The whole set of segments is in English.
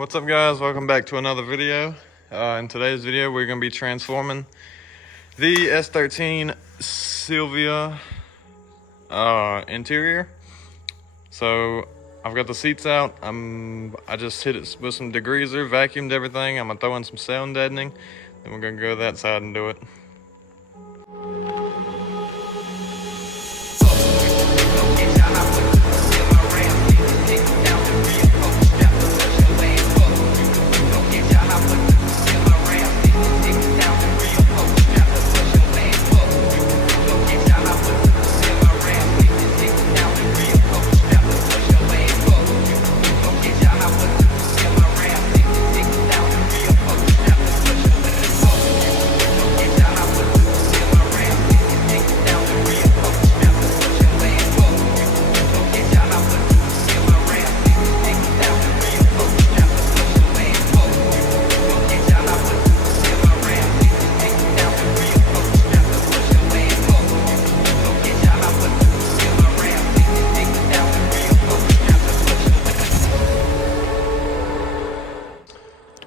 What's up, guys? Welcome back to another video. In today's video we're going to be transforming the S13 Interior. So I've got the seats out. I just hit it with some degreaser, vacuumed everything. I'm going to throw in some sound deadening, then we're going to go that side and do it.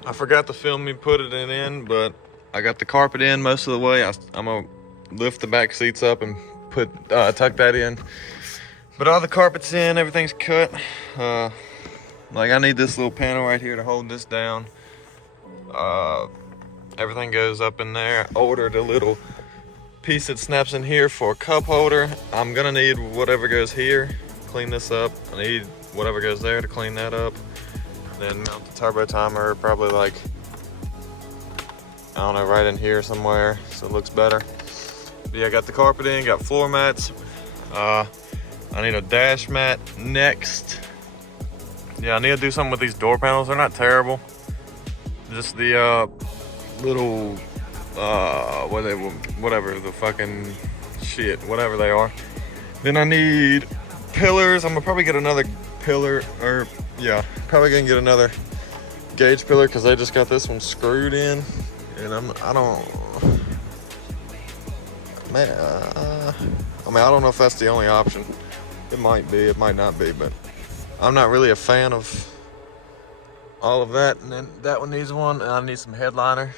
I forgot to film me putting it in, but I got the carpet in most of the way. I'm gonna lift the back seats up and tuck that in. But all the carpet's in, everything's cut. Like I need this little panel right here to hold this down. Everything goes up in there. I ordered a little piece that snaps in here for a cup holder. I'm gonna need whatever goes here, clean this up. I need whatever goes there to clean that up. Then mount the turbo timer probably like, I don't know, right in here somewhere so it looks better. But yeah, I got the carpet in, got floor mats. I need a dash mat next. Yeah, I need to do something with these door panels. They're not terrible. Just the little whatever the fucking shit, whatever they are. Then I need pillars. I'm gonna probably get another pillar, or yeah, probably gonna get another gauge pillar because they just got this one screwed in, and I don't know if that's the only option. It might be, it might not be, but I'm not really a fan of all of that. And then that one needs one, and I need some headliner.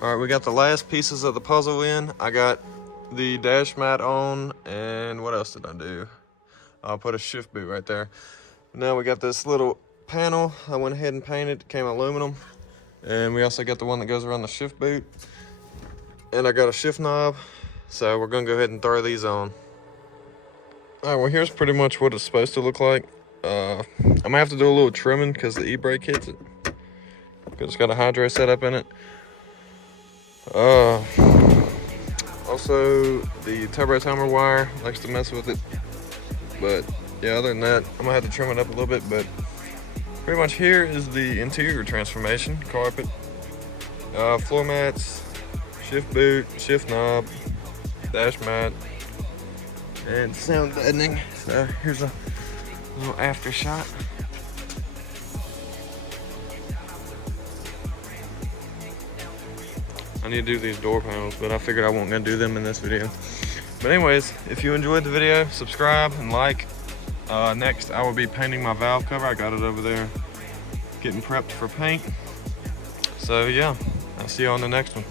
All right, we got the last pieces of the puzzle in. I got the dash mat on, and what else did I do? I'll put a shift boot right there. Now we got this little panel. I went ahead and painted, it came aluminum. And we also got the one that goes around the shift boot. And I got a shift knob. So we're gonna go ahead and throw these on. All right, well here's pretty much what it's supposed to look like. I'm gonna have to do a little trimming because the e-brake hits it. Because it's got a hydro setup in it. Also, the turbo timer wire likes to mess with it. But yeah, other than that, I'm gonna have to trim it up a little bit, but pretty much here is the interior transformation. Carpet, floor mats, shift boot, shift knob, dash mat, and sound deadening. So here's a little after shot. I need to do these door panels, but I figured I wasn't gonna do them in this video. But anyways, if you enjoyed the video, subscribe and like. Next, I will be painting my valve cover. I got it over there getting prepped for paint. So yeah, I'll see you on the next one.